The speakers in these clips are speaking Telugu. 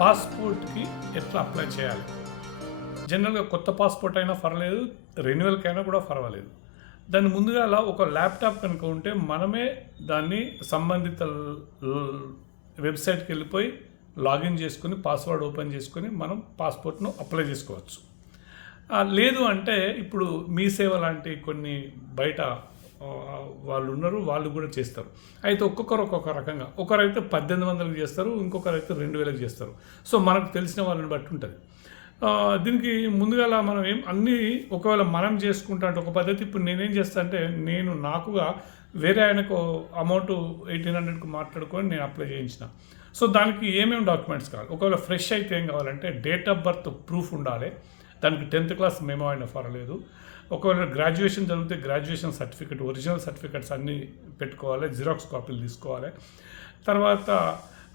పాస్పోర్ట్కి ఎట్లా అప్లై చేయాలి? జనరల్గా కొత్త పాస్పోర్ట్ అయినా పర్వాలేదు రెన్యువల్కైనా కూడా పర్వాలేదు. దాన్ని ముందుగా అలా ఒక ల్యాప్టాప్ కనుక ఉంటే మనమే దాన్ని సంబంధిత వెబ్సైట్కి వెళ్ళిపోయి లాగిన్ చేసుకుని పాస్వర్డ్ ఓపెన్ చేసుకుని మనం పాస్పోర్ట్ను అప్లై చేసుకోవచ్చు. లేదు అంటే ఇప్పుడు మీ సేవ లాంటి కొన్ని బయట వాళ్ళు ఉన్నారు వాళ్ళు కూడా చేస్తారు. అయితే ఒక్కొక్కరు ఒక్కొక్క రకంగా. ఒకరైతే పద్దెనిమిది వందలకు చేస్తారు ఇంకొకరైతే రెండు వేలకు చేస్తారు. సో మనకు తెలిసిన వాళ్ళని బట్టి ఉంటుంది. దీనికి ముందుగా మనం ఏం అన్నీ ఒకవేళ మనం చేసుకుంటా అంటే ఒక పద్ధతి ఇప్పుడు నేనేం చేస్తా అంటే నేను నాకుగా వేరే ఆయనకు అమౌంట్ ఎయిటీన్ హండ్రెడ్కి మాట్లాడుకొని నేను అప్లై చేయించిన. సో దానికి ఏమేమి డాక్యుమెంట్స్ కావాలి? ఒకవేళ ఫ్రెష్ అయితే ఏం కావాలంటే డేట్ ఆఫ్ బర్త్ ప్రూఫ్ ఉండాలి. దానికి టెన్త్ క్లాస్ మేమో అయినా పర్వాలేదు. ఒకవేళ గ్రాడ్యుయేషన్ జరిగితే గ్రాడ్యుయేషన్ సర్టిఫికెట్ ఒరిజినల్ సర్టిఫికెట్స్ అన్నీ పెట్టుకోవాలి జిరాక్స్ కాపీలు తీసుకోవాలి. తర్వాత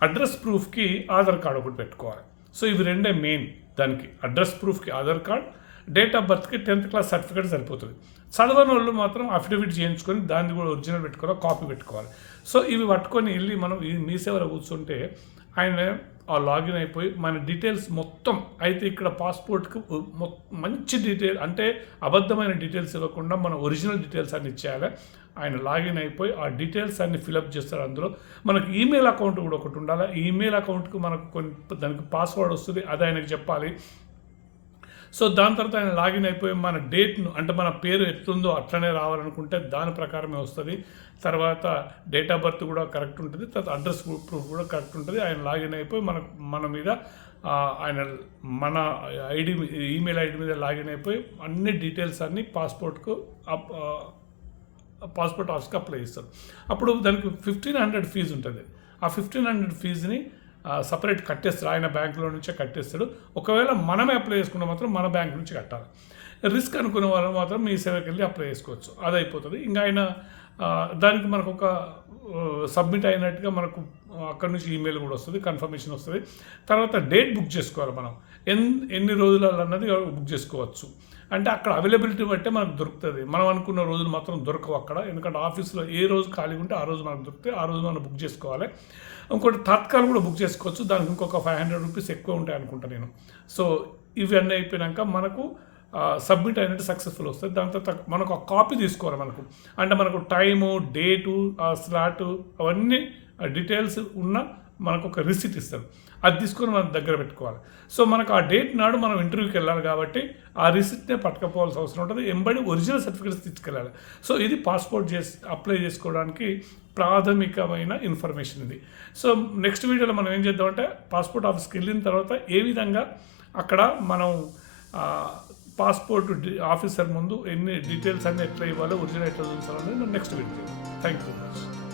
అడ్రస్ ప్రూఫ్కి ఆధార్ కార్డు ఒకటి పెట్టుకోవాలి. సో ఇవి రెండే మెయిన్ దానికి. అడ్రస్ ప్రూఫ్కి ఆధార్ కార్డ్ డేట్ ఆఫ్ బర్త్కి టెన్త్ క్లాస్ సర్టిఫికేట్ సరిపోతుంది. చదవని వాళ్ళు మాత్రం అఫిడవిట్ చేయించుకొని దాన్ని కూడా ఒరిజినల్ పెట్టుకోవాలి కాపీ పెట్టుకోవాలి. సో ఇవి పట్టుకొని వెళ్ళి మనం ఈ మీ సేవలో కూర్చుంటే ఆయన ఆ లాగిన్ అయిపోయి మన డీటెయిల్స్ మొత్తం అయితే ఇక్కడ పాస్పోర్ట్కి మొ- మంచి డీటెయిల్ అంటే అబద్ధమైన డీటెయిల్స్ ఇవ్వకుండా మన ఒరిజినల్ డీటెయిల్స్ అన్ని ఇచ్చేయాలి. ఆయన లాగిన్ అయిపోయి ఆ డీటెయిల్స్ అన్ని ఫిలప్ చేస్తారు అందులో. మనకి ఈమెయిల్ అకౌంట్ కూడా ఒకటి ఉండాలి. ఈమెయిల్ అకౌంట్కి మనకు కొన్ని దానికి పాస్వర్డ్ వస్తుంది. అది ఆయనకు చెప్పాలి. సో దాని తర్వాత ఆయన లాగిన్ అయిపోయి మన డేట్ను అంటే మన పేరు ఎట్లుందో అట్లనే రావాలనుకుంటే దాని ప్రకారమే వస్తుంది. తర్వాత డేట్ ఆఫ్ బర్త్ కూడా కరెక్ట్ ఉంటుంది. తర్వాత అడ్రస్ ప్రూఫ్ కూడా కరెక్ట్ ఉంటుంది. ఆయన లాగిన్ అయిపోయి మన మన మీద ఆయన మన ఐడి ఈమెయిల్ ఐడి మీద లాగిన్ అయిపోయి అన్ని డీటెయిల్స్ అన్నీ పాస్పోర్ట్కు పాస్పోర్ట్ ఆఫీస్కి అప్లై చేస్తారు. అప్పుడు దానికి ఫిఫ్టీన్ హండ్రెడ్ ఫీజు ఉంటుంది. ఆ ఫిఫ్టీన్ హండ్రెడ్ ఫీజుని సపరేట్ కట్టేస్తాడు. ఆయన బ్యాంకులో నుంచే కట్టేస్తాడు. ఒకవేళ మనమే అప్లై చేసుకుంటే మాత్రం మన బ్యాంక్ నుంచి కట్టాలి. రిస్క్ అనుకునే వాళ్ళు మాత్రం మీ సేవకి వెళ్ళి అప్లై చేసుకోవచ్చు. అది అయిపోతుంది. ఇంకా ఆయన దానికి మనకు ఒక సబ్మిట్ అయినట్టుగా మనకు అక్కడ నుంచి ఈమెయిల్ కూడా వస్తుంది. కన్ఫర్మేషన్ వస్తుంది. తర్వాత డేట్ బుక్ చేసుకోవాలి మనం. ఎన్ ఎన్ని రోజులన్నది బుక్ చేసుకోవచ్చు. అంటే అక్కడ అవైలబిలిటీ బట్టే మనకు దొరుకుతుంది. మనం అనుకున్న రోజులు మాత్రం దొరకవు అక్కడ. ఎందుకంటే ఆఫీస్లో ఏ రోజు ఖాళీ ఉంటే ఆ రోజు మనకు దొరికితే ఆ రోజు మనం బుక్ చేసుకోవాలి. ఇంకోటి తత్కాలం కూడా బుక్ చేసుకోవచ్చు. దానికి ఇంకొక ఫైవ్ హండ్రెడ్ రూపీస్ ఎక్కువ ఉంటాయి అనుకుంటా నేను. సో ఇవన్నీ అయిపోయినాక మనకు సబ్మిట్ అయినట్టు సక్సెస్ఫుల్ వస్తుంది. దాని తర్వాత మనకు ఒక కాపీ తీసుకోవాలి మనకు. అంటే మనకు టైము డేటు ఆ అవన్నీ డీటెయిల్స్ ఉన్న మనకు ఒక రిసిట్ ఇస్తారు అది తీసుకొని మనం దగ్గర పెట్టుకోవాలి. సో మనకు ఆ డేట్ నాడు మనం ఇంటర్వ్యూకి వెళ్ళాలి కాబట్టి ఆ రిసిట్నే పట్టుకపోవాల్సిన అవసరం ఉంటుంది. ఎంబడి ఒరిజినల్ సర్టిఫికేట్స్ తీసుకెళ్ళాలి. సో ఇది పాస్పోర్ట్ చేసి అప్లై చేసుకోవడానికి ప్రాథమికమైన ఇన్ఫర్మేషన్ ఇది. సో నెక్స్ట్ వీడియోలో మనం ఏం చేద్దామంటే పాస్పోర్ట్ ఆఫీస్కి వెళ్ళిన తర్వాత ఏ విధంగా అక్కడ మనం పాస్పోర్ట్ ఆఫీసర్ ముందు ఎన్ని డీటెయిల్స్ అన్ని ఎట్లా ఇవ్వాలో ఒరిజినల్ ఎట్లా చూపించాలనేది next video thank you very much